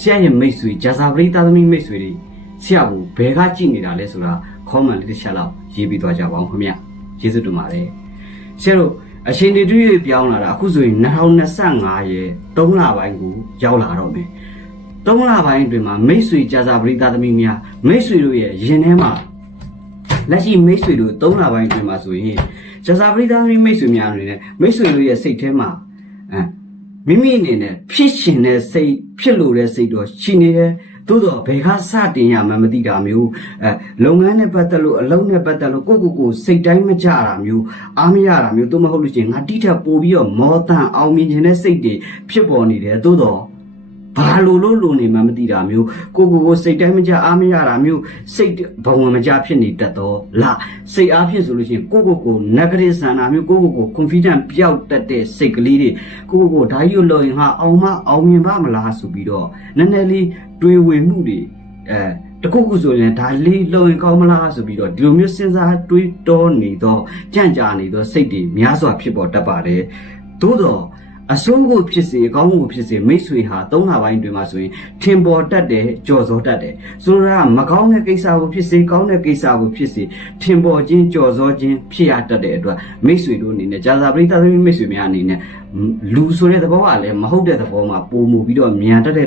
ဆရာရဲ့မိတ်ဆွေဂျာဇာပရိသသမီမိတ်ဆွေတွေဆရာကိုဘယ်ကကြည့်နေတာလဲဆိုတာခေါင်းမှန်လေးတစ်ချက်လောက်ရေးပြီးသွားကြပါအောင်ခင်ဗျကျေးဇူးတင်ပါတယ်ဆရာတို့အချိန်တွေတွေ့ပြောင်းလာတာအခုဆိုရင်2025ရဲ့3လပိုင်းကိုရောက်လာတော့မယ်3လပိုင်းအတွင်းမှာမိတ်ဆွေဂျာဇာပရိသသမီများမိတ်ဆွေတို့ရဲ့ရင်ထဲမှာလက်ရှိမိတ်ဆွေတို့3လပိုင်းအတွင်းမှာဆိုရင်ဂျာဇာပရိသသမီမိတ်ဆွေများအနေနဲ့မိတ်ဆွေတို့ရဲ့စိတ်ထဲမှာအဲမိမိအနေနဲ့ဖြစ်ရှင်တဲ့စိတ် ဖြစ်လို့တဲ့စိတ်တော့ရှိနေတယ်သို့တော့ဘယ်ကစတင်ရမှန်းမသိတာမျိုးအဲလုပ်ငန်းနဲ့ပတ်သက်လို့အလုပ်နဲ့ပတ်သက်လို့ကိုယ့်ကိုယ်ကိုယ်စိတ်တိုင်းမကြတာမျိုးအားမရတာမျိုးသို့မဟုတ်လို့ရှိရင်ငါတိထက်ပိုပြီးတော့မောတန်အောင်မြင်ခြင်းတဲ့စိတ်တွေဖြစ်ပေါ်နေတယ်သို့တော့ ဘာလို့လို့လို့နေမှမသိတာမျိုးကိုကိုကိုစိတ်တိုင်းမကြအားမရတာမျိုးစိတ်ဘဝင်မကြဖြစ်နေတတ်တော့လားစိတ်အားဖြင့်ဆိုလို့ရှိရင်ကိုကိုကို negative ဆန္ဒမျိုးကိုကိုကို confident ပျောက်တတ်တဲ့စိတ်ကလေးတွေကိုကိုကိုဓာတ်ရုပ်လို့ရင်ဟာအောင်မအောင်မြင်ပါမလားဆိုပြီးတော့နည်းနည်းလေးတွေးဝင်မှုတွေအဲတခုခုဆိုရင်ဒါလေးလုံရင်ကောင်းမလားဆိုပြီးတော့ဒီလိုမျိုးစဉ်းစားတွေးတောနေတော့ကြံ့ကြာနေတော့စိတ်တွေများစွာဖြစ်ပေါ်တတ်ပါတယ်သို့တော့ အဆုံးကိုဖြစ်စေအကောင်းကိုဖြစ်စေမိတ်ဆွေဟာသုံးလပိုင်းတွင်မှာဆိုရင်ထင်ပေါ်တတ်တယ်ကြော်စောတတ်တယ်ဆိုတော့ကမကောင်းတဲ့ကိစ္စကိုဖြစ်စေကောင်းတဲ့ကိစ္စကိုဖြစ်စေထင်ပေါ်ခြင်းကြော်စောခြင်းဖြစ်ရတတ်တဲ့အတွက်မိတ်ဆွေတို့အနေနဲ့ဂျာဇာပရိသတ်သမီးမိတ်ဆွေများအနေနဲ့လူဆိုတဲ့သဘောကလည်းမဟုတ်တဲ့သဘောမှာပုံမူပြီးတော့မြန်တတ်တဲ့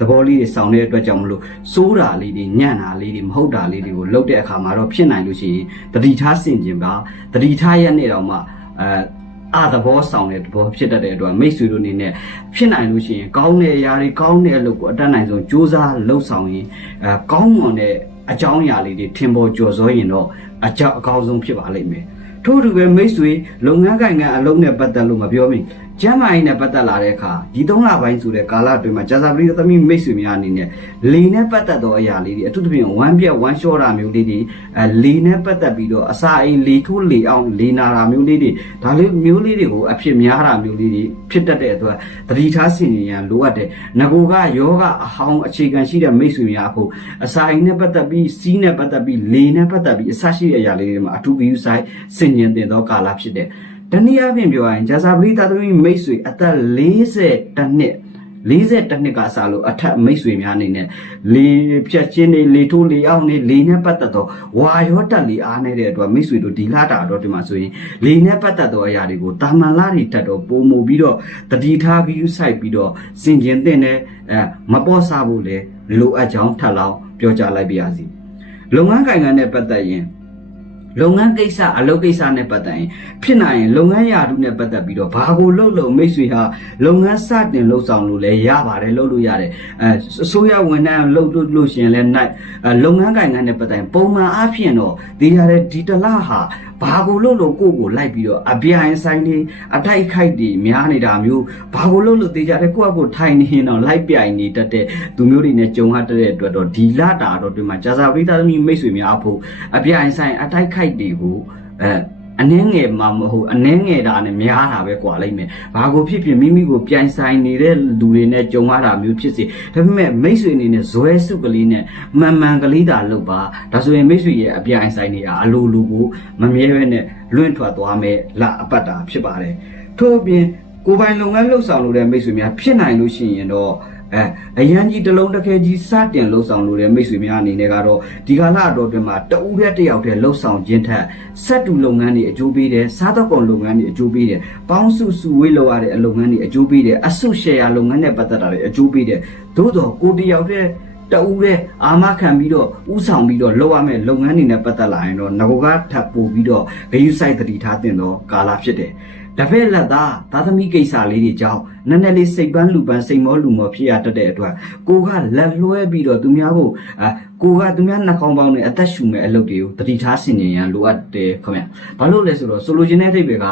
သဘောလေးတွေစောင့်တဲ့အတွက်ကြောင့်မလို့စိုးတာလေးတွေညံ့တာလေးတွေမဟုတ်တာလေးတွေကိုလှုပ်တဲ့အခါမှာတော့ဖြစ်နိုင်လို့ရှိရင်တတိထားဆင်ကျင်ပါတတိထားရက်နဲ့တော့မှအဲ အာသဘောဆောင်တဲ့သဘောဖြစ်တတ်တဲ့အတွက်မိတ်ဆွေတို့အနေနဲ့ဖြစ်နိုင်လို့ရှိရင်ကောင်းတဲ့အရာတွေကောင်းတဲ့အလုပ်ကိုအတတ်နိုင်ဆုံးစူးစမ်းလှုပ်ဆောင်ရင်အဲကောင်းမွန်တဲ့အကြောင်းအရာလေးတွေထင်ပေါ်ကျော်စောရင်တော့အကြောက်အကောင်းဆုံးဖြစ်ပါလိမ့်မယ်ထို့တူပဲမိတ်ဆွေလုပ်ငန်းကိုင်ငံအလုံးနဲ့ပတ်သက်လို့မပြောမိ ကျမ်းမာရေးနဲ့ပတ်သက်လာတဲ့အခါဒီ၃လပိုင်းဆိုတဲ့ကာလအတွင်းမှာဂျာဇာပရိသမီမိတ်ဆွေများအနေနဲ့လေနဲ့ပတ်သက်သောအရာလေးတွေအထူးသဖြင့်ဝမ်းပြက်ဝမ်းလျှောတာမျိုးလေးတွေအဲလေနဲ့ပတ်သက်ပြီးတော့အစာအိမ်လေထိုးလေအောင်လေနာတာမျိုးလေးတွေဒါလေးမျိုးလေးတွေကိုအဖြစ်များတာမျိုးလေးတွေဖြစ်တတ်တဲ့အတွက်သတိထားဆင်ခြင်ရန်လိုအပ်တယ်ငကိုကယောဂအဟောင်းအခြေခံရှိတဲ့မိတ်ဆွေများဖို့အစာအိမ်နဲ့ပတ်သက်ပြီးစီးနဲ့ပတ်သက်ပြီးလေနဲ့ပတ်သက်ပြီးအစရှိတဲ့အရာလေးတွေမှာအထူးဂရုစိုက်ဆင်ခြင်တင်သောကာလဖြစ်တဲ့ တနည်းအားဖြင့်ပြောရရင်ဂျာဇာပရိသသမီမိတ်ဆွေအသက်40တနှစ်40တနှစ်ကစလို့အထက်မိတ်ဆွေများအနေနဲ့လေဖြတ်ချင်းတွေလေထိုးလေအောင်နေလေနဲ့ပတ်သက်တော့ဝါရောတက်လေအားနေတဲ့အတွက်မိတ်ဆွေတို့ဒီလာတာတော့ဒီမှာဆိုရင်လေနဲ့ပတ်သက်သောအရာတွေကိုတာမန်လာတွေတက်တော့ပုံမူပြီးတော့တတိထားပြီးစိုက်ပြီးတော့စင်ကျင်တဲ့နဲ့အဲမပေါ့စားဖို့လေလိုအပ်ကြောင်းထပ်လောင်းပြောကြလိုက်ပါရစီလုပ်ငန်းကိုင်ငံနဲ့ပတ်သက်ရင် လုပ်ငန်းကိစ္စအလုပ်ကိစ္စနဲ့ပတ်သက်ရင်ဖြစ်နိုင်ရင်လုပ်ငန်းရာထူးနဲ့ပတ်သက်ပြီးတော့ဘာကိုလုပ်လို့မိတ်ဆွေဟာလုပ်ငန်းစတင်လှုပ်ဆောင်လို့လည်းရပါတယ်လုပ်လို့ရတယ်အဲအစိုးရဝန်ထမ်းလုပ်လို့လို့ရှရင်လည်းနိုင်အဲလုပ်ငန်းကိုင်ငန်းနဲ့ပတ်သက်ရင်ပုံမှန်အားဖြင့်တော့ဒီရတဲ့ဒီတလားဟာဘာကိုလုပ်လို့ကိုယ့်ကိုလိုက်ပြီးတော့အပြိုင်ဆိုင်နေအတိုက်ခိုက်တွေများနေတာမျိုးဘာကိုလုပ်လို့တေးကြတယ်ကိုယ့်အကိုထိုင်နေရင်တော့လိုက်ပြိုင်နေတတ်တဲ့သူမျိုးတွေနဲ့ကြုံရတဲ့အတွက်တော့ဒီလာတာတော့ဒီမှာဂျာဇာပရိသသမီမိတ်ဆွေများအဖို့အပြိုင်ဆိုင်အတိုက်ခိုက်တွေကိုအဲ အနှဲငယ်မှမဟုတ်အနှဲငယ်တာနဲ့များတာပဲကွာလိမ့်မယ်။ဘာကိုဖြစ်ဖြစ်မိမိကိုပြိုင်ဆိုင်နေတဲ့လူတွေနဲ့ကြုံရတာမျိုးဖြစ်စေဒါပေမဲ့မိတ်ဆွေအနေနဲ့ဇွဲစုကလေးနဲ့မှန်မှန်ကလေးသာလုပ်ပါ။ဒါဆိုရင်မိတ်ဆွေရဲ့အပြိုင်ဆိုင်နေတာအလိုလိုကိုမမြဲပဲနဲ့လွင့်ထွက်သွားမယ်လအပတ်တာဖြစ်ပါတယ်။ထို့အပြင်ကိုယ်ပိုင်လုပ်ငန်းလှုပ်ဆောင်လုပ်တဲ့မိတ်ဆွေများဖြစ်နိုင်လို့ရှိရင်တော့ အဲအရန်ကြီးတစ်လုံးတစ်ခဲကြီးစတင်လှုပ်ဆောင်လို့တဲ့မိတ်ဆွေများအနေနဲ့ကတော့ဒီကာလအတော်တွင်မှာတဦးတဲ့တယောက်တည်းလှုပ်ဆောင်ခြင်းထက်စက်တူလုပ်ငန်းတွေအကျိုးပေးတယ်စားတော့ကုန်လုပ်ငန်းတွေအကျိုးပေးတယ်ပေါင်းစုစုဝေးလောက်ရတဲ့အလုပ်ငန်းတွေအကျိုးပေးတယ်အဆုရှယ်ယာလုပ်ငန်းနဲ့ပတ်သက်တာတွေအကျိုးပေးတယ်သို့တော့ကိုတယောက်တည်းတဦးတဲ့အာမခံပြီးတော့ဥဆောင်ပြီးတော့လုပ်ရမယ့်လုပ်ငန်းတွေနဲ့ပတ်သက်လာရင်တော့ငကိုကထပ်ပို့ပြီးတော့ဂယုစိုက်တတိထားတင်တော့ကာလဖြစ်တယ် တပည့်လက်သားသာသမီကိစ္စလေးတွေကြောင့်နည်းနည်းလေးစိတ်ပန်းလူပန်းစိတ်မောလူမောဖြစ်ရတတ်တဲ့အတွက်ကိုကလက်လွှဲပြီးတော့သူများကိုအာ ကိုကသူများနှာခေါင်းပေါင်းနဲ့အသက်ရှူမဲ့အလုပ်တွေကိုတတိထားဆင်ញင်ရန်လိုအပ်တယ်ခင်ဗျ။ဘာလို့လဲဆိုတော့ဆိုလိုချင်တဲ့အဓိပ္ပာယ်က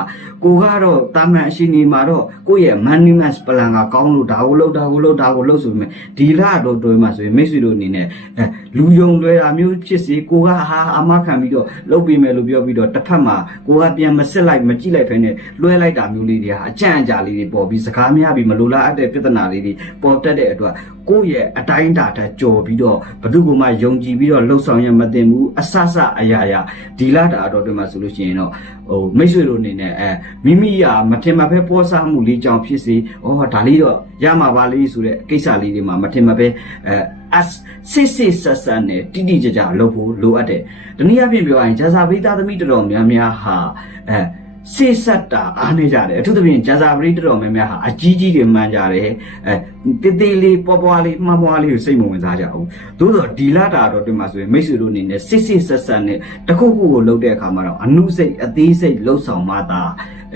ကိုကတော့တာမန်အရှိနေမှာတော့ကိုယ့်ရဲ့ management plan ကကောင်းလို့ဒါကိုလုပ်ဒါကိုလုပ်ဒါကိုလုပ်ဆိုပေမဲ့ဒီလတော့တွဲမှာဆိုရင်မိတ်ဆွေတို့အနေနဲ့အဲလူယုံလွယ်တာမျိုးဖြစ်စေကိုကဟာအမခံပြီးတော့လုပ်ပေးမယ်လို့ပြောပြီးတော့တစ်ဖက်မှာကိုကပြန်မစစ်လိုက်မကြည့်လိုက်ဖ ೇನೆ လွှဲလိုက်တာမျိုးလေးတွေဟာအကြံအကြာလေးတွေပေါ်ပြီးစကားများရပြီးမလိုလားအပ်တဲ့ပြဿနာလေးတွေပေါ်တက်တဲ့အတွက်ကိုယ့်ရဲ့အတိုင်းအတာထက်ကြော်ပြီးတော့ဘယ်သူကမှယုံကြည်ပြီးတော့လှုပ်ဆောင်ရမသိဘူးအဆဆအရာရာဒီလာတာတော့တွေ့မှာဆိုလို့ရှိရင်တော့ဟိုမိတ်ဆွေတို့အနေနဲ့အဲမိမိရမထင်မှပဲပေါ်စားမှုလေးကြောင့်ဖြစ်စေဩဒါလေးတော့ရမှာပါလေးဆိုတဲ့ကိစ္စလေးတွေမှာမထင်မှပဲအဲအစစ်စစ်ဆက်ဆက်နဲ့တိတိကျကျလုပ်ဖို့လိုအပ်တယ်။တနည်းအားဖြင့်ပြောရရင်ဂျာဇာပရိသတ်သမီးတော်တော်များများဟာအဲ စေဆက်တာအားနေကြတယ်အထူးသဖြင့်ဂျာဇာပရိတော်တော်များများဟာအကြီးကြီးတွေမှန်ကြတယ်အဲတေးသေးလေးပွားပွားလေးမှန်ပွားလေးကိုစိတ်မဝင်စားကြဘူးသို့တော့ဒီလာတာတော့ဒီမှာဆိုရင်မိတ်ဆွေတို့အနေနဲ့စစ်စစ်ဆက်ဆက်နဲ့တစ်ခုခုကိုလုပ်တဲ့အခါမှာတော့အနုစိတ်အသေးစိတ်လှုပ်ဆောင်မှသာ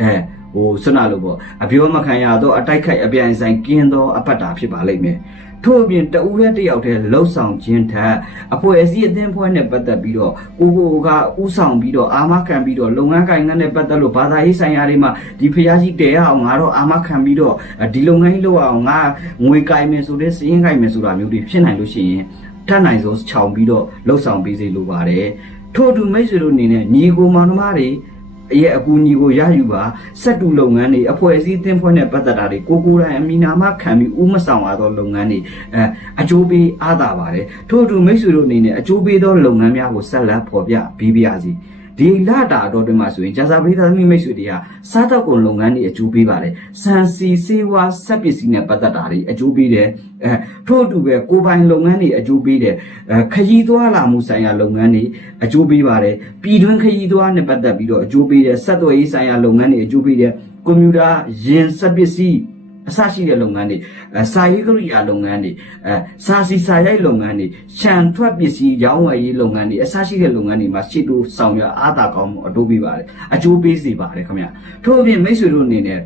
အဲဟိုဆွနာလို့ပေါ့အပြောမခံရတော့အတိုက်ခိုက်အပြိုင်ဆိုင်ကင်းသောအပတ်တာဖြစ်ပါလိမ့်မယ် ထို့အပြင်တဦးရဲ့တယောက်တည်းလှုပ်ဆောင်ခြင်းထက်အဖွဲ့အစည်းအသင်းဖွဲ့နဲ့ပတ်သက်ပြီးတော့ကိုကိုကဥဆောင်ပြီးတော့အာမခံပြီးတော့လုပ်ငန်းကိုင်ငန်းနဲ့ပတ်သက်လို့ဘာသာရေးဆိုင်ရာတွေမှာဒီဖျားကြီးတည်ရအောင်ငါတော့အာမခံပြီးတော့ဒီလုပ်ငန်းကြီးလုပ်အောင်ငါငွေကိုင်မယ်ဆိုတဲ့စည်ရင်ကိုင်မယ်ဆိုတာမျိုးတွေဖြစ်နိုင်လို့ရှိရင်တတ်နိုင်ဆုံးခြောင်ပြီးတော့လှုပ်ဆောင်ပေးစေလိုပါတယ်ထို့အတူမိတ်ဆွေတို့အနေနဲ့ညီကိုမောင်နှမတွေအ ရဲ့အကူအညီကိုရယူပါစက်တူလုပ်ငန်းတွေအဖွဲ့အစည်းအသင်းဖွဲ့နဲ့ပတ်သက်တာတွေကိုကိုယ်တိုင်အမိနာမခံပြီးဥမဆောင်ရသောလုပ်ငန်းတွေအဲအကျိုးပေးအားသာပါတယ်ထို့အတူမိတ်ဆွေတို့အနေနဲ့အကျိုးပေးသောလုပ်ငန်းများကိုဆက်လက်ဖော်ပြပေးပါရစေ ဒီလာတာတော့တွင်မှာဆိုရင်ဂျာဇာပရိသတ်သမီးမိတ်ဆွေတွေကစားတော့ကုန်လုပ်ငန်းတွေအကျိုးပေးပါတယ်စံစီစေဝါစက်ပစ္စည်းနဲ့ပတ်သက်တာတွေအကျိုးပေးတယ်အဲထို့အတူပဲကိုပိုင်လုပ်ငန်းတွေအကျိုးပေးတယ်အဲခရီးသွားလာမှုဆိုင်ရာလုပ်ငန်းတွေအကျိုးပေးပါတယ်ပြည်တွင်းခရီးသွားနဲ့ပတ်သက်ပြီးတော့အကျိုးပေးတယ်ဆက်သွယ်ရေးဆိုင်ရာလုပ်ငန်းတွေအကျိုးပေးတယ်ကွန်ပျူတာယင်စက်ပစ္စည်း အစရှိတဲ့လုပ်ငန်းတွေအဲစာရေးကရိယာလုပ်ငန်းတွေအဲစာစီစာရိုက်လုပ်ငန်းတွေရှံထွက်ပစ္စည်းရောင်းဝယ်ရေးလုပ်ငန်းတွေအစရှိတဲ့လုပ်ငန်းတွေမှာရှေ့တိုးဆောင်ရွက်အားသာကောင်းမှုအတိုးပေးပါတယ်အကျိုးပေးစေပါတယ်ခင်ဗျာထို့အပြင်မိတ်ဆွေတို့အနေနဲ့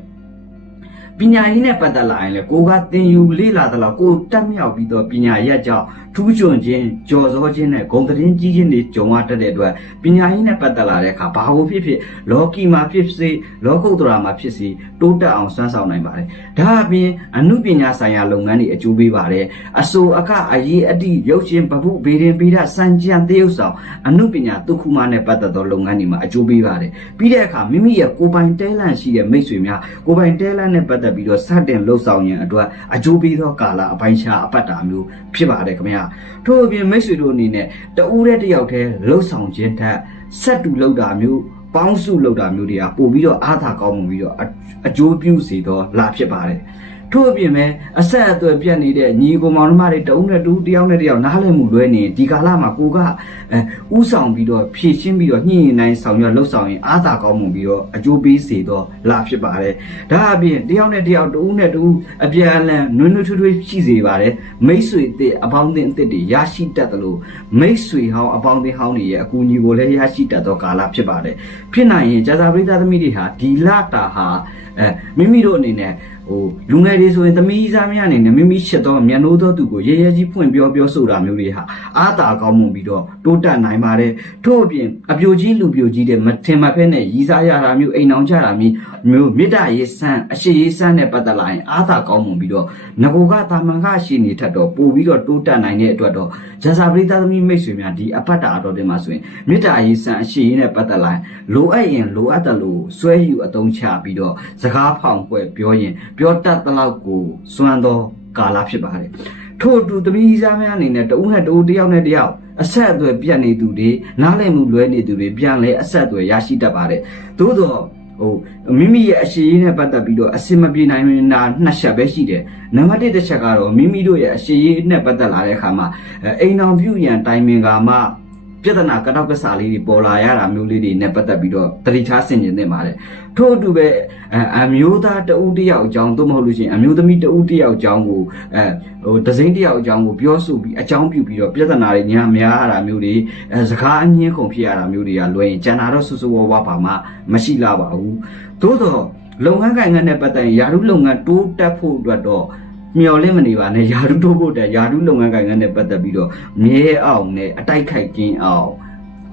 ပညာရေးနဲ့ပတ်သက်လာရင်လေကိုကသင်ယူလေ့လာသလားကိုတက်မြောက်ပြီးတော့ပညာရက်ကြောင့် ထူးချွန်ခြင်းကြော်စောခြင်းနဲ့ဂုံသတင်းကြီးခြင်းတွေကြုံရတတ်တဲ့အတွက်ပညာရေးနဲ့ပတ်သက်လာတဲ့အခါဘာလို့ဖြစ်ဖြစ်လောကီမှာဖြစ်စေလောကုတ္တရာမှာဖြစ်စေတိုးတက်အောင်စွမ်းဆောင်နိုင်ပါတယ်ဒါအပြင်အမှုပညာဆိုင်ရာလုပ်ငန်းတွေအကျိုးပေးပါတယ်အဆိုအကအရေးအတိရုပ်ရှင်ဗဟုဗေဒင်ဗေဒစံကြံသရုပ်ဆောင်အမှုပညာတုခုမနဲ့ပတ်သက်သောလုပ်ငန်းတွေမှာအကျိုးပေးပါတယ်ပြီးတဲ့အခါမိမိရဲ့ကိုယ်ပိုင်တဲလန့်ရှိတဲ့မိတ်ဆွေများကိုယ်ပိုင်တဲလန့်နဲ့ပတ်သက်ပြီးတော့စတင်လှုပ်ဆောင်ရန်အတွက်အကျိုးပေးသောကာလအပိုင်းခြားအပတ်တာမျိုးဖြစ်ပါတယ်ခင်ဗျာထို့အပြင်မိတ်ဆွေတို့အနေနဲ့တဦးတဲ့တယောက်တည်းလှုပ်ဆောင်ခြင်းထက်ဆက်တူလှုပ်တာမျိုးပေါင်းစုလှုပ်တာမျိုးတွေကပို့ပြီးတော့အားသာကောင်းမှုပြီးတော့အကျိုးပြုစေသောလာဖြစ်ပါတယ် ထို့အပြင်ပဲအဆက်အသွယ်ပြတ်နေတဲ့ညီကိုမောင်နှမတွေတအုံးနဲ့တူတယောက်နဲ့တယောက်နားလည်မှုလွဲနေဒီကာလမှာကိုကအဲဥဆောင်ပြီးတော့ဖြည့်ရှင်းပြီးတော့ညှိနှိုင်းနိုင်ဆောင်ရွက်လှုပ်ဆောင်ရင်အားသာကောင်းမှုပြီးတော့အကျိုးပေးစေတော့လာဖြစ်ပါတယ်ဒါအပြင်တယောက်နဲ့တယောက်တအုံးနဲ့တူအပြန်အလှန်နွေးနွေးထွေးထွေးရှိစေပါတယ်မိတ်ဆွေအစ်အပေါင်းအသင်းအစ်တွေရရှိတတ်တယ်လို့မိတ်ဆွေဟောင်းအပေါင်းအသင်းဟောင်းတွေရဲ့အကူအညီကိုလည်းရရှိတတ်သောကာလဖြစ်ပါတယ်ဖြစ်နိုင်ရင်ကြာစာပရိသတ်သမီးတွေဟာဒီလတာဟာအဲမိမိတို့အနေနဲ့ ဟိုလူငယ်တွေဆိုရင်သမီးစားများအနေနဲ့မိမိရှစ်တော့မြန်လို့သောသူကိုရဲရဲကြီးဖွင့်ပြောပြောဆိုတာမျိုးတွေဟာအားတာကောင်းမှုပြီးတော့တိုးတက်နိုင်ပါတယ်ထို့အပြင်အပြိုကြီးလူပြိုကြီးတဲ့မထင်မှတ်ဖက်နဲ့ရီးစားရတာမျိုးအိမ်အောင်ကြတာမျိုးမျိုးမေတ္တာရေးဆန်းအရှိရေးဆန်းနဲ့ပတ်သက်လာရင်အားတာကောင်းမှုပြီးတော့ငကိုကတာမန်ကရှိနေထက်တော့ပို့ပြီးတော့တိုးတက်နိုင်တဲ့အတွက်တော့ဇာစာပရိသသမီးမိတ်ဆွေများဒီအပတ်တာအတော်တင်မှာဆိုရင်မေတ္တာရေးဆန်းအရှိရေးနဲ့ပတ်သက်လာရင်လိုအပ်ရင်လိုအပ်တယ်လို့စွဲယူအသုံးချပြီးတော့စကားဖောင်ပွဲပြောရင်ပြောတတ်သလောက်ကိုစွမ်းသောကာလဖြစ်ပါတယ်ထို့အတူသမီးစားများအနေနဲ့တဦးနဲ့တဦးတယောက်နဲ့တယောက်အဆက်အသွယ်ပြတ်နေသူတွေနားလည်မှုလွဲနေသူတွေပြန်လဲအဆက်အသွယ်ရရှိတတ်ပါတယ်သို့တော့ဟိုမိမိရဲ့အရှိရေးနဲ့ပတ်သက်ပြီးတော့အစင်မပြေနိုင်တာနှစ်ချက်ပဲရှိတယ်နံပါတ်1တစ်ချက်ကတော့မိမိတို့ရဲ့အရှိရေးနဲ့ပတ်သက်လာတဲ့အခါမှာအိမ်တော်ပြုရန်တိုင်ပင်ကမှ ပြဿနာကတော့ကစားလေးတွေပေါ်လာရတာမျိုးလေးတွေနဲ့ပတ်သက်ပြီးတော့တတိထားဆင်ကျင်သင့်ပါတယ်ထို့အတူပဲအမျိုးသားတဦးတယောက်အကြောင်းသို့မဟုတ်လို့ရှိရင်အမျိုးသမီးတဦးတယောက်အကြောင်းကိုအဲဟိုဒဇိန်တယောက်အကြောင်းကိုပြောဆိုပြီးအကြောင်းပြုပြီးတော့ပြဿနာတွေညာများရတာမျိုးတွေအဲစကားအငင်းခုန်ဖြစ်ရတာမျိုးတွေကလွယ်ရင်ကျန်တာတော့ဆူဆူဝါးဝါဘာမှမရှိလာပါဘူးသို့တော့လုပ်ငန်းကိုင်ငန်းနဲ့ပတ်သက်ရင်ယာရုလုပ်ငန်းတိုးတက်ဖို့အတွက်တော့ မျော်လင့်မနေပါနဲ့ယာရုတိုးဖို့တဲ့ယာရုလုပ်ငန်းကိုင်ငန်းနဲ့ပတ်သက်ပြီးတော့မြဲအောင်နဲ့အတိုက်ခိုက်ကင်းအောင်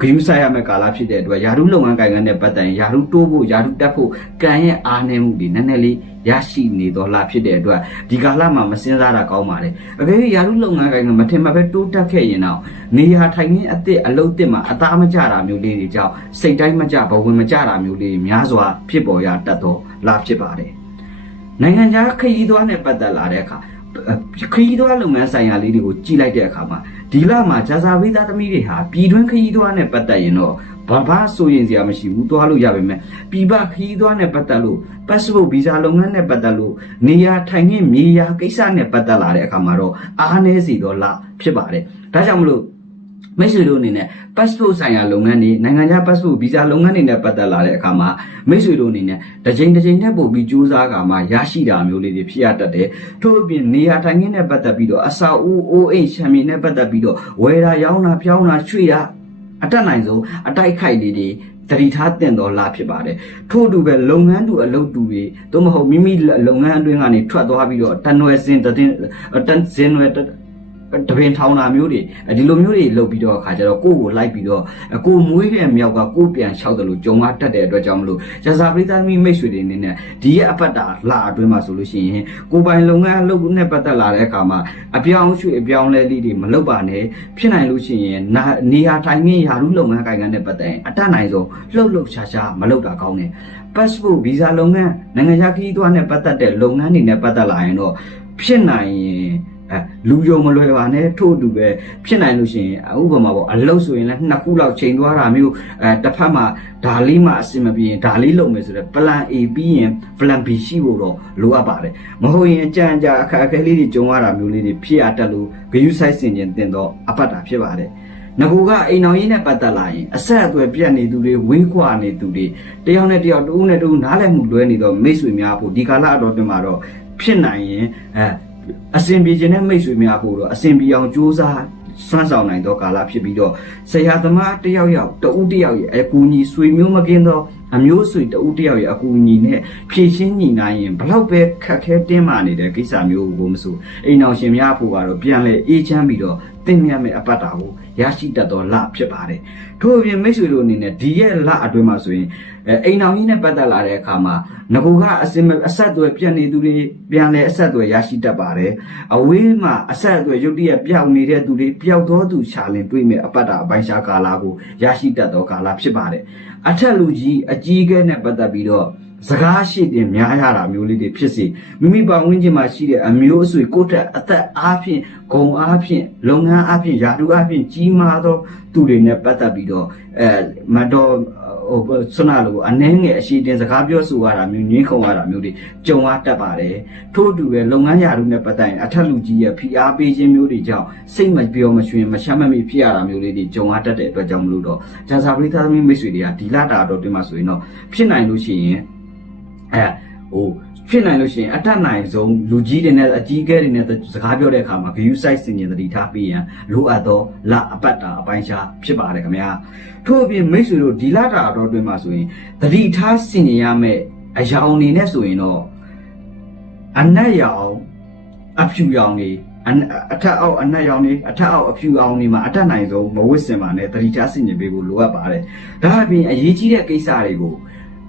ဂိမ်းဆိုင်ရမယ့်ကာလဖြစ်တဲ့အတွက်ယာရုလုပ်ငန်းကိုင်ငန်းနဲ့ပတ်သက်ရင်ယာရုတိုးဖို့ယာရုတက်ဖို့ကံရဲ့အားနည်းမှုတွေနည်းနည်းလေးရရှိနေတော့လားဖြစ်တဲ့အတွက်ဒီကာလမှာမစင်စားတာကောင်းပါလေအကယ်၍ယာရုလုပ်ငန်းကိုင်ငန်းမထင်မှပဲတိုးတက်ခဲ့ရင်တော့နေရာထိုင်ရင်းအစ်စ်အလုပ်တစ်မှာအသားမကျတာမျိုးလေးတွေကြောင့်စိတ်တိုင်းမကျဘဝင်မကျတာမျိုးလေးများစွာဖြစ်ပေါ်ရတတ်တော့လားဖြစ်ပါတယ် နိုင်ငံခြားခရီးသွားနဲ့ပတ်သက်လာတဲ့အခါခရီးသွားလုပ်ငန်းဆိုင်ရာလေးတွေကိုကြီးလိုက်တဲ့အခါမှာဒီလမှာဂျာဇာဝိသားသမီးတွေဟာပြည်တွင်းခရီးသွားနဲ့ပတ်သက်ရင်တော့ဘာဘာဆိုရင်စရာမရှိဘူးသွားလို့ရပါမယ်ပြည်ပခရီးသွားနဲ့ပတ်သက်လို့ passport visa လုပ်ငန်းနဲ့ပတ်သက်လို့နေရာထိုင်ခင်းမြေယာကိစ္စနဲ့ပတ်သက်လာတဲ့အခါမှာတော့အားနည်းစီတော့လာဖြစ်ပါတယ်ဒါကြောင့်မလို့ မိတ်ဆွေတို့အနေနဲ့ passport ဆိုင်ရာလုပ်ငန်းတွေနိုင်ငံခြား passport visa လုပ်ငန်းတွေနဲ့ပတ်သက်လာတဲ့အခါမှာမိတ်ဆွေတို့အနေနဲ့တစ်ချိန်တစ်ချိန်နဲ့ပို့ပြီးစူးစမ်းကမှရရှိတာမျိုးလေးတွေဖြစ်ရတတ်တယ်ထို့အပြင်နေရာထိုင်ခင်းနဲ့ပတ်သက်ပြီးတော့အစာအိုးအိုးအိမ်ရှမ်းမြေနဲ့ပတ်သက်ပြီးတော့ဝယ်တာရောင်းတာပြောင်းတာရွှေ့တာအတက်နိုင်ဆုံးအတိုက်ခိုက်လေးတွေတတိထားတင်တော်လာဖြစ်ပါတယ်ထို့အတူပဲလုပ်ငန်းတူအလုပ်တူတွေသို့မဟုတ်မိမိလုပ်ငန်းအတွင်းကနေထွက်သွားပြီးတော့တန်ွယ်စင်တတင်တန်စင်ွယ် တပင်ထောင်တာမျိုးတွေဒီလိုမျိုးတွေလုပ်ပြီးတော့အခါကျတော့ကိုယ့်ကိုလိုက်ပြီးတော့ကိုမွေးတဲ့မြောက်ကကိုပြန်လျှောက်တယ်လို့ကြုံရတတ်တဲ့အတွက်ကြောင့်မလို့ဂျာဇာပရိသတ်မိမိတ်ဆွေတွေအနေနဲ့ဒီရဲ့အပတ်တာလာအတွင်းမှာဆိုလို့ရှိရင်ကိုပိုင်လုပ်ငန်းလုပ်နဲ့ပတ်သက်လာတဲ့အခါမှာအပြောင်းရွှေ့အပြောင်းလဲလေးတွေမလုပ်ပါနဲ့ဖြစ်နိုင်လို့ရှိရင်နေရာထိုင်ခင်းယာရုလုပ်ငန်းကိုင်ကန်းနဲ့ပတ်သက်ရင်အတတ်နိုင်ဆုံးလှုပ်လှုပ်ရှားရှားမလုပ်တာကောင်းတယ် passport visa လုပ်ငန်းနိုင်ငံခြားခရီးသွားနဲ့ပတ်သက်တဲ့လုပ်ငန်းတွေနဲ့ပတ်သက်လာရင်တော့ဖြစ်နိုင်ရင် အဲလူယုံမလွယ်ပါနဲ့ထို့အတူပဲဖြစ်နိုင်လို့ရှိရင်ဥပမာပေါ့အလုပ်ဆိုရင်လည်းနှစ်ခုလောက်ချိန်သွားတာမျိုးအဲတစ်ဖက်မှာဒါလေးမှအဆင်မပြေရင်ဒါလေးလုပ်မယ်ဆိုတော့ plan A ပြီးရင် plan B ရှိဖို့တော့လိုအပ်ပါတယ်မဟုတ်ရင်အကြံအကြအခက်အခဲလေးတွေကြုံရတာမျိုးလေးတွေဖြစ်ရတတ်လို့ဂယုဆိုင်စင်ခြင်းတင်တော့အပတ်တာဖြစ်ပါတယ်ငကူကအိမ်အောင်ရေးနဲ့ပတ်သက်လာရင်အဆက်အသွယ်ပြတ်နေသူတွေဝေးကွာနေသူတွေတယောက်နဲ့တယောက်တူးနဲ့တူးနားလည်မှုလွဲနေတော့မိတ်ဆွေများဖို့ဒီကာလအတော်တွင်မှာတော့ဖြစ်နိုင်ရင်အဲ အစဉ်ပြေခြင်းနဲ့မိတ်ဆွေများဖို့တော့အစဉ်ပြေအောင်ကြိုးစားစွမ်းဆောင်နိုင်သောကာလဖြစ်ပြီးတော့ဆရာသမားတယောက်ယောက်တဦးတယောက်ရဲ့အကူအညီဆွေမျိုးမကင်းသောအမျိုးဆွေတဦးတယောက်ရဲ့အကူအညီနဲ့ဖြည့်ရှင်းညီနိုင်ရင်ဘလောက်ပဲခက်ခဲတင်းမာနေတဲ့ကိစ္စမျိုးကိုမဆိုအိမ်အောင်ရှင်များဖို့ကတော့ပြန်လဲအေးချမ်းပြီးတော့တင့်မြတ်မဲ့အပတ်တာကို ရရှိတတ်သောလဖြစ်ပါတယ်ထို့အပြင်မိတ်ဆွေတို့အနေနဲ့ဒီရဲ့လအတွင်းမှာဆိုရင်အဲအိမ်အောင်ကြီးနဲ့ပတ်သက်လာတဲ့အခါမှာငကူကအစင်အဆက်အသွယ်ပြတ်နေသူတွေပြန်လဲအဆက်အသွယ်ရရှိတတ်ပါတယ်အဝေးမှာအဆက်အသွယ်ရုတ်တရက်ပျောက်နေတဲ့သူတွေပျောက်သောသူရှာလင်တွေ့မဲ့အပတ်တာအပိုင်းရှားကာလကိုရရှိတတ်သောကာလဖြစ်ပါတယ်အထက်လူကြီးအကြီးကဲနဲ့ပတ်သက်ပြီးတော့ စကားရှိတင်များရတာမျိုးလေးတွေဖြစ်စေမိမိပတ်ဝန်းကျင်မှာရှိတဲ့အမျိုးအဆွေကိုယ့်တက်အသက်အားဖြင့်ဂုံအားဖြင့်လုပ်ငန်းအားဖြင့်ယာတုအားဖြင့်ကြီးမားသောသူတွေနဲ့ပတ်သက်ပြီးတော့အဲမတော်ဟိုဆွနာလို့အနှဲငယ်အရှိတင်စကားပြောဆိုရတာမျိုးငင်းခုံရတာမျိုးတွေကြုံရတတ်ပါတယ်ထို့အတူပဲလုပ်ငန်းယာတုနဲ့ပတ်သက်ရင်အထက်လူကြီးရဲ့ဖိအားပေးခြင်းမျိုးတွေကြောင့်စိတ်မပြောမရွှင်မချမ်းမမိဖြစ်ရတာမျိုးလေးတွေကြုံရတတ်တဲ့အတွက်ကြောင့်မလို့တော့ဂျာစာပရိသတ်သမီးမိတ်ဆွေတွေကဒီလာတာတော့တွင်မှာဆိုရင်တော့ဖြစ်နိုင်လို့ရှိရင် အဲဟိုဖြစ်နိုင်လို့ရှိရင်အတက်နိုင်ဆုံးလူကြီးတွေနဲ့အကြီးကဲတွေနဲ့စကားပြောတဲ့အခါမှာဂယူးဆိုင်စင်ရင်တတိထားပြီးရန်လိုအပ်သောလအပတ်တာအပိုင်းခြားဖြစ်ပါတယ်ခင်ဗျာထို့အပြင်မိတ်ဆွေတို့ဒီလတာတော့တွင်မှာဆိုရင်တတိထားစင်ရင်ရမယ့်အယောင်နေနဲ့ဆိုရင်တော့အနက်ရောင်အဖြူရောင်နေအထက်အောက်အနက်ရောင်နေအထက်အောက်အဖြူအောင်နေမှာအတက်နိုင်ဆုံးမဝစ်စင်ပါနဲ့တတိထားစင်ရင်ပေးဖို့လိုအပ်ပါတယ်ဒါအပြင်အရေးကြီးတဲ့ကိစ္စတွေကို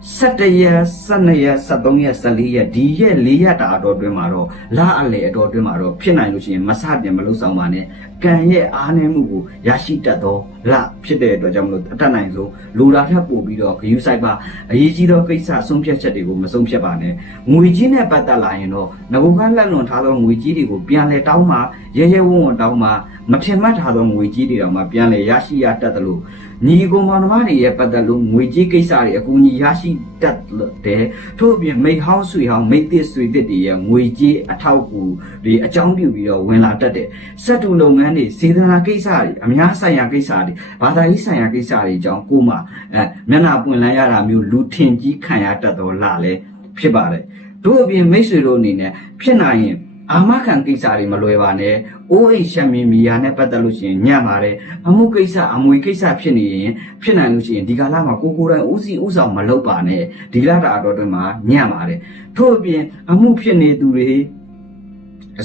17ရက်12ရက်13ရက်14ရက်ဒီရက်4ရက်တာအတော်တွင်းမှာတော့လာအလေအတော်တွင်းမှာတော့ဖြစ်နိုင်လို့ရှိရင်မဆပြန်မလို့ဆောင်ပါနဲ့ကံရဲ့အားနည်းမှုကိုရရှိတတ်သောလဖြစ်တဲ့အတွက်ကြောင့်မလို့အတတ်နိုင်ဆုံးလိုတာထက်ပိုပြီးတော့ဂယူးဆိုင်ပါအရေးကြီးသောကိစ္စဆုံးဖြတ်ချက်တွေကိုမဆုံးဖြတ်ပါနဲ့ငွေကြီးနဲ့ပတ်သက်လာရင်တော့ငဘုကလက်လွန်ထားသောငွေကြီးတွေကိုပြန်လဲတောင်းမှရဲရဲဝံ့ဝံ့တောင်းမှမထင်မှတ်ထားသောငွေကြီးတွေတော့မှပြန်လဲရရှိရတတ်တယ်လို့ ညီကောင်မောင်နှမတွေရဲ့ပတ်သက်လို့ငွေကြီးကိစ္စတွေအကူအညီရရှိတတ်တယ်ထို့အပြင်မိဟောင်းဆွေဟောင်းမိသစ်ဆွေသစ်တွေရဲ့ငွေကြီးအထောက်အကူတွေအကြောင်းပြုပြီးတော့ဝင်လာတတ်တယ်စက်တူလုပ်ငန်းတွေစေတနာကိစ္စတွေအများဆိုင်ရာကိစ္စတွေဘာသာရေးဆိုင်ရာကိစ္စတွေအကြောင်းကိုမှအဲမျက်နှာပွင့်လန်းရတာမျိုးလူထင်ကြီးခံရတတ်တော်လာလဲဖြစ်ပါတယ်တို့အပြင်မိတ်ဆွေတို့အနေနဲ့ဖြစ်နိုင်ရင် အာမခံကိစ္စတွေမလွယ်ပါနဲ့။အိုးအိမ်ရှက်မီမီယာနဲ့ပတ်သက်လို့ရှိရင်ညံ့ပါတယ်။အမှုကိစ္စအမွေကိစ္စဖြစ်နေရင်ဖြစ်နိုင်လို့ရှိရင်ဒီကာလမှာကိုကိုယ်တိုင်ဦးစီးဦးဆောင်မလုပ်ပါနဲ့။ဒီလတာအတော်တွင်မှာညံ့ပါတယ်။ထို့အပြင်အမှုဖြစ်နေသူတွေ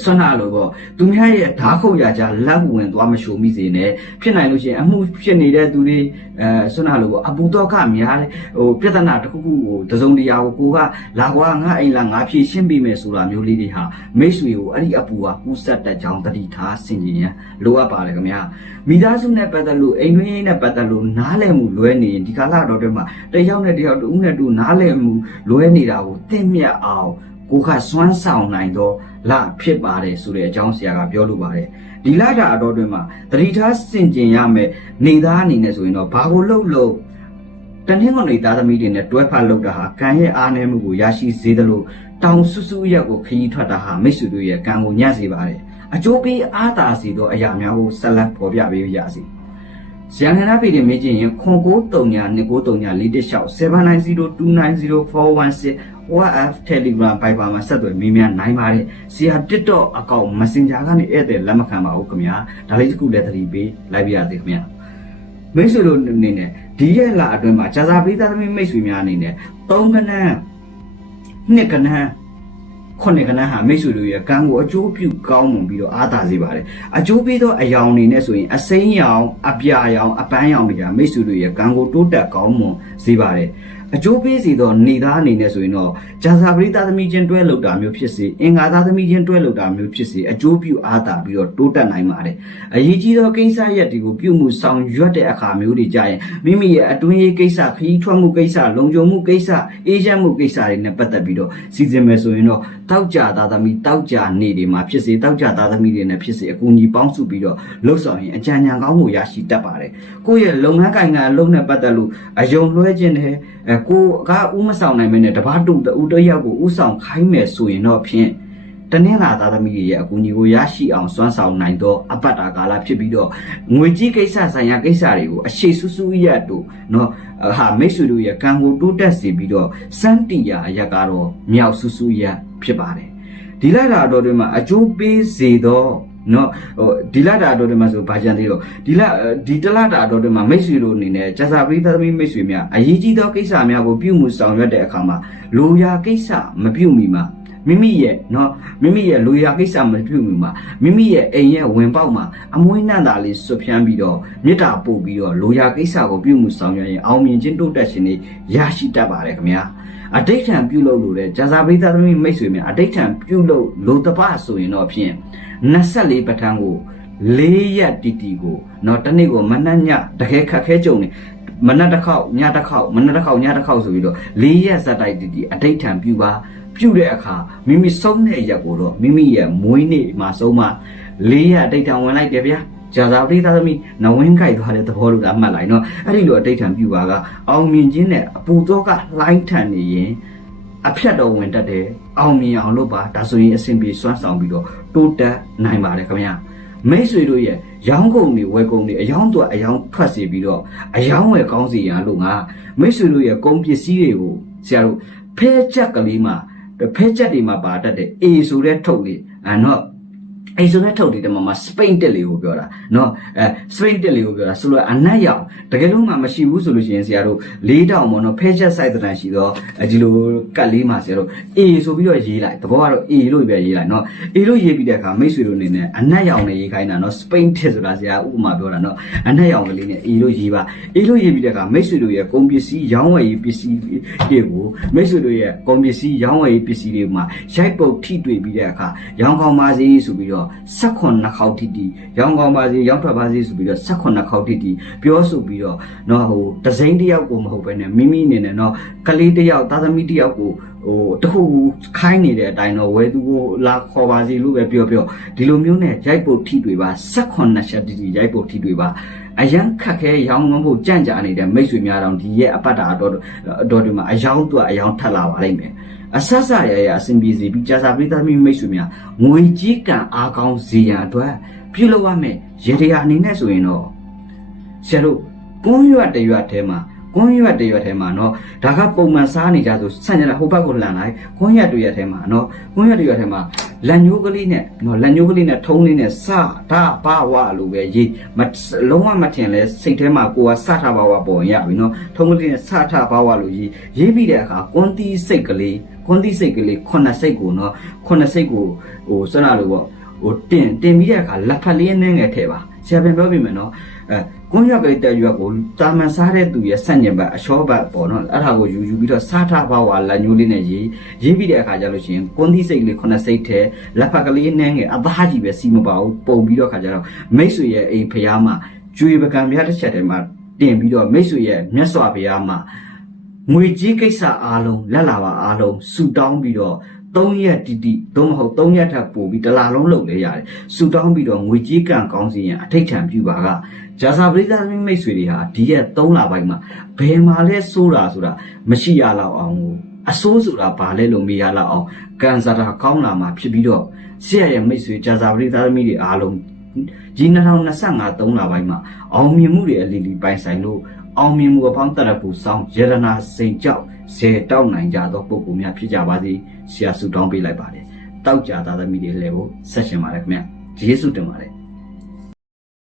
ဆွမ်းနာလို့ပေါ့သူများရဲ့ဓာတ်ခုတ်ရကြလက်ဝင်သွားမရှိုမိစေနဲ့ဖြစ်နိုင်လို့ရှိရင်အမှုဖြစ်နေတဲ့သူတွေအဲဆွမ်းနာလို့ပေါ့အပူတော့ကများတယ်ဟိုပြဿနာတစ်ခုခုကိုတစုံတရာကိုကိုကလာကွာငါအိမ်လာငါဖြည့်ရှင်းပြီးမယ်ဆိုတာမျိုးလေးတွေဟာမိတ်ဆွေကိုအဲ့ဒီအပူကကူးဆက်တဲ့ကြောင်းတတိထားဆင်ခြင်ရန်လိုအပ်ပါတယ်ခင်ဗျာမိသားစုနဲ့ပတ်သက်လို့အိမ်တွင်းရေးနဲ့ပတ်သက်လို့နားလည်မှုလွဲနေရင်ဒီကာလတော့တည်းမှာတယောက်နဲ့တယောက်တူနဲ့တူနားလည်မှုလွဲနေတာကိုတင့်မြတ်အောင်ကိုခစွမ်းဆောင်နိုင်သော လဖြစ်ပါတယ်ဆိုတဲ့အကြောင်းဆရာကပြောလိုပါတယ်ဒီလတာအတော်တွင်မှာတတိထားစင်ကျင်ရမယ်နေသားအနေနဲ့ဆိုရင်တော့ဘာကိုလှုပ်လို့တနင်္ဂနွေသားသမီးတွေနဲ့တွဲဖက်လုပ်တာဟာကံရဲ့အားနည်းမှုကိုရရှိစေသလိုတောင်ဆူဆူရက်ကိုခရီးထွက်တာဟာမိတ်ဆွေတို့ရဲ့ကံကိုညှက်စေပါတယ်အကျိုးပေးအားသာစေသောအရာများကိုဆက်လက်ဖော်ပြပေးရစီ ဇယံခဏပေတွေမေးချင်ရင်ခွန်939 2939 7990290416 WhatsApp Telegram Viber မှာဆက်သွယ်မေးမြန်းနိုင်ပါတယ်။ဆရာ TikTok အကောင့် Messenger ကနေဧည့်သည်လက်မခံပါဘူးခင်ဗျာ။ဒါလေးတစ်ခုလည်းသတိပေးလိုက်ပြရစီခင်ဗျာ။မိတ်ဆွေတို့အနေနဲ့ဒီရက်လအတွင်းမှာဂျာစာပေးသားသမီးမိတ်ဆွေများအနေနဲ့၃ကနန်းနှစ်ကနန်း ခုနှစ်ကနန်းဟာမိတ်ဆွေတို့ရဲ့ကံကိုအကျိုးပြုကောင်းမွန်ပြီးတော့အားသာစေပါတယ်အကျိုးပေးသောအယောင်အနေနဲ့ဆိုရင်အစိမ်းရောင်အပြာရောင်အပန်းရောင်တွေကမိတ်ဆွေတို့ရဲ့ကံကိုတိုးတက်ကောင်းမွန်စေပါတယ် အကျိုးပေးစီသောနေသားအနေနဲ့ဆိုရင်တော့ဂျာစာပရိသသမီးချင်းတွဲလောက်တာမျိုးဖြစ်စေအင်္ဂါသားသမီးချင်းတွဲလောက်တာမျိုးဖြစ်စေအကျိုးပြုအားသာပြီးတော့တိုးတက်နိုင်ပါတယ်အရေးကြီးသောကိစ္စရက်တွေကိုပြုမှုဆောင်ရွက်တဲ့အခါမျိုးတွေကြရင်မိမိရဲ့အတွင်းရေးကိစ္စခရီးထွက်မှုကိစ္စလုံခြုံမှုကိစ္စအေးချမ်းမှုကိစ္စတွေနဲ့ပတ်သက်ပြီးတော့စီစဉ်မယ်ဆိုရင်တော့တောက်ကြသားသမီးတောက်ကြနေတွေမှာဖြစ်စေတောက်ကြသားသမီးတွေနဲ့ဖြစ်စေအကူအညီပေါင်းစုပြီးတော့လှုပ်ဆောင်ရင်အကြံဉာဏ်ကောင်းမှုရရှိတတ်ပါတယ်ကိုယ့်ရဲ့လုပ်ငန်းကိုင်ငန်းအလုပ်နဲ့ပတ်သက်လို့အယုံလွှဲခြင်းနဲ့ အဲကိုကဥမဆောင်နိုင်မင်းနဲ့တပတ်တူတူတယောက်ကိုဥဆောင်ခိုင်းမယ်ဆိုရင်တော့ဖြင့်တနင်္လာသားသမီးရဲ့အကူအညီကိုရရှိအောင်စွမ်းဆောင်နိုင်သောအပတ်တာကာလဖြစ်ပြီးတော့ငွေကြီးကိစ္စဆိုင်ရာကိစ္စတွေကိုအရှိဆူဆူရတို့နော်ဟာမိတ်ဆွေတို့ရဲ့ကံကိုတိုးတက်စေပြီးတော့စန်းတီယာအရက်ကတော့မြောက်ဆူဆူရဖြစ်ပါတယ်ဒီလိုက်တာအတော်တွေမှာအကျိုးပေးစေသော နော်ဟိုဒီလတာတော်တွေမှာဆိုဗာကျန်သေးတော့ဒီလဒီတလတာတော်တွေမှာမိတ်ဆွေတို့အနေနဲ့ကျဆာပရိသတ်သမီးမိတ်ဆွေများအရေးကြီးသောကိစ္စများကိုပြုမှုဆောင်ရွက်တဲ့အခါမှာလိုရာကိစ္စမပြုမီမှာမိမိရဲ့နော်မိမိရဲ့လူရကိစ္စမပြုမှုမှာမိမိရဲ့အိမ်ရဲ့ဝင်ပေါက်မှာအမွှေးနှံ့တာလေးဆွဖြန်းပြီးတော့မေတ္တာပို့ပြီးတော့လူရကိစ္စကိုပြုမှုဆောင်ရွက်ရင်အောင်မြင်ခြင်းတိုးတက်ခြင်းတွေရရှိတတ်ပါတယ်ခင်ဗျာအဋိဋ္ဌံပြုလုပ်လို့တဲ့ဇာဇာပိသသမီးမိတ်ဆွေများအဋိဋ္ဌံပြုလုပ်လို့တပဆိုရင်တော့ဖြင့် 24ပဋ္ဌာန်းကို၄ရက်တီတီကိုเนาะတနေ့ကိုမနှက်ညတကယ်ခက်ခဲကြုံနေမနက်တစ်ခေါက်ညတစ်ခေါက်မနက်တစ်ခေါက်ညတစ်ခေါက်ဆိုပြီးတော့၄ရက်ဇက်တိုက်တီတီအတိတ်ထံပြုပါပြုတဲ့အခါမိမိဆုံးတဲ့ရက်ကိုတော့မိမိရဲ့မွေးနေ့မှာဆုံးမ၄ရက်အတိတ်ထံဝင်လိုက်တယ်ဗျာဂျာဇာပရိသသမီးနဝင်းကြိုက်သွားတဲ့သဘောလို့အမှတ်လိုက်နော်အဲ့ဒီလိုအတိတ်ထံပြုပါကအောင်မြင်ခြင်းနဲ့အပူသောကလှိုင်းထန်နေရင်အဖြတ်တော်ဝင်တတ်တယ်အောင်မြင်အောင်လုပ်ပါဒါဆိုရင်အဆင်ပြေစွမ်းဆောင်ပြီးတော့ တိုးတက်နိုင်ပါတယ်ခင်ဗျာမိတ်ဆွေတို့ရဲ့ရောင်းကုန်တွေဝယ်ကုန်တွေအယောင်းတော့အယောင်းထွက်စေပြီးတော့အယောင်းဝယ်ကောင်းစီရန်လို့ငါမိတ်ဆွေတို့ရဲ့ကုန်ပစ္စည်းတွေကိုဆရာတို့ဖဲချက်ကလေးမှာဖဲချက်တွေမှာပါတတ်တဲ့ A ဆိုတဲ့ထုတ်လေးအဲ့တော့ အဲဒီဆိုကထုတ်တယ်မမစပိန်တက်လေးကိုပြောတာနော်အဲစပိန်တက်လေးကိုပြောတာဆိုလိုအနက်ရောက်တကယ်လို့မှမရှိဘူးဆိုလို့ရှိရင်ဆရာတို့၄တောင်ပေါ့နော်ဖဲချက်ဆိုင်တန်ရှိတော့ဒီလိုကတ်လေးမှာဆရာတို့ A ဆိုပြီးတော့ရေးလိုက်တဘောကတော့ A လို့ပဲရေးလိုက်နော် A လို့ရေးပြီးတဲ့အခါမိတ်ဆွေတို့အနေနဲ့အနက်ရောက်နေရေးခိုင်းတာနော်စပိန်တက်ဆိုတာဆရာဥပမာပြောတာနော်အနက်ရောက်ကလေးနဲ့ A လို့ရေးပါ A လို့ရေးပြီးတဲ့အခါမိတ်ဆွေတို့ရဲ့ကုန်ပစ္စည်းရောင်းဝယ်ရေးပစ္စည်းတွေကိုမိတ်ဆွေတို့ရဲ့ကုန်ပစ္စည်းရောင်းဝယ်ရေးပစ္စည်းတွေမှာရိုက်ပုတ်ထိတွေ့ပြီးတဲ့အခါရောင်းကောင်းပါစေဆိုပြီးတော့16ခေါက်တိတိရောင်းကောင်းပါစေရောင်းထွက်ပါစေဆိုပြီးတော့16ခေါက်တိတိပြောဆိုပြီးတော့เนาะဟိုဒဇိန်တယောက်ကိုမဟုတ်ဘဲနဲ့မိမိအနေနဲ့เนาะကလေးတယောက်သားသမီးတယောက်ကိုဟိုတခုခိုင်းနေတဲ့အတိုင်းတော့ဝဲသူကိုလာခေါ်ပါစီလို့ပဲပြောပြောဒီလိုမျိုးနဲ့ရိုက်ပုတ်ထိတွေ့ပါ16ချက်တိတိရိုက်ပုတ်ထိတွေ့ပါအရန်ခက်ခဲရောင်းဝန်းဖို့ကြံ့ကြာနေတဲ့မိတ်ဆွေများတောင်ဒီရဲ့အပတ်တာအတော်အတော်ဒီမှာအယောင်းသူအယောင်းထက်လာပါလိမ့်မယ် အဆက်ဆက်ရရအစဉ်ပြေစီပြီးကြာစာပိသမီမိတ်ဆွေများငွေကြီးကံအားကောင်းစေရန်အတွက်ပြုလုပ်ရမယ်ရေတရာအနေနဲ့ဆိုရင်တော့ဆရာတို့ကွန်းရွက်တရွက်ထဲမှာ ကွန်ရွက်တရွက်ထဲမှာနော်ဒါကပုံမှန်စားနေကြဆိုဆန့်ကျင်တာဟိုဘက်ကိုလန်လိုက်ကွန်ရွက်တရွက်ထဲမှာနော်ကွန်ရွက်တရွက်ထဲမှာလက်ညိုးကလေးနဲ့နော်လက်ညိုးကလေးနဲ့ထုံးလေးနဲ့စဒါဘဝလိုပဲရေးမလုံးဝမထင်လဲစိတ်ထဲမှာကိုကစထဘဝပေါ်ရပြီနော်ထုံးကလေးနဲ့စထဘဝလိုရေးရေးပြီးတဲ့အခါကွန်တီစိတ်ကလေးကွန်တီစိတ်ကလေးခုနှစ်စိတ်ကိုနော်ခုနှစ်စိတ်ကိုဟိုစွမ်းလာလို့ပေါ့ဟိုတင်တင်ပြီးတဲ့အခါလက်ဖက်လေးနှင်းငယ်ထဲပါဆရာပြန်ပြောပြမယ်နော်အဲ ကွန်ရွက်ကလေးတက်ရွက်ကိုတာမန်စားတဲ့သူရဲ့ဆက်ညင်ဘက်အချောဘက်ပေါ့နော်အဲ့ဒါကိုယူယူပြီးတော့စားထားပါဝါလက်ညိုးလေးနဲ့ရေးရေးပြီးတဲ့အခါကျလို့ရှိရင်ကွန်သီးစိတ်လေးခုနှစ်စိတ်ထဲလက်ဖက်ကလေးနဲ့ငယ်အသားကြီးပဲစီမပါဘူးပုံပြီးတော့ခါကျတော့မိတ်ဆွေရဲ့အိမ်ဖျားမှာကျွေပကံပြတစ်ချက်တည်းမှာတင်ပြီးတော့မိတ်ဆွေရဲ့မြတ်စွာဘုရားမှာငွေကြီးကိစ္စအားလုံးလက်လာပါအားလုံးဆူတောင်းပြီးတော့3ရက်တိတိသို့မဟုတ်3ရက်ထပ်ပို့ပြီးတစ်လားလုံးလုပ်လဲရတယ်ဆူတောင်းပြီးတော့ငွေကြေးကံကောင်းစီရင်အထိတ်ထံပြုပါက ဂျာစာပရိသတ်မိတ်ဆွေတွေဟာဒီရက်3လပိုင်းမှာဘယ်မှာလဲစိုးတာဆိုတာမရှိရတော့အောင်ကိုအစိုးဆိုတာဘာလဲလို့မေးရလောက်အောင်ကန်စာတာကောင်းလာမှာဖြစ်ပြီးတော့ဆရာရဲ့မိတ်ဆွေဂျာစာပရိသတ်မိတွေအားလုံးဒီ2025 3လပိုင်းမှာအောင်မြင်မှုတွေအလီလီပိုင်ဆိုင်လို့အောင်မြင်မှုအပေါင်းတက်ရဖို့စောင်းရတနာစိန်ကြောက်ဇေတောက်နိုင်ကြသောပုဂ္ဂိုလ်များဖြစ်ကြပါစေဆရာဆုတောင်းပေးလိုက်ပါတယ်တောက်ကြသားသမီးတွေလည်းကိုဆက်ရှင်ပါတယ်ခင်ဗျယေရှုတင်ပါတယ်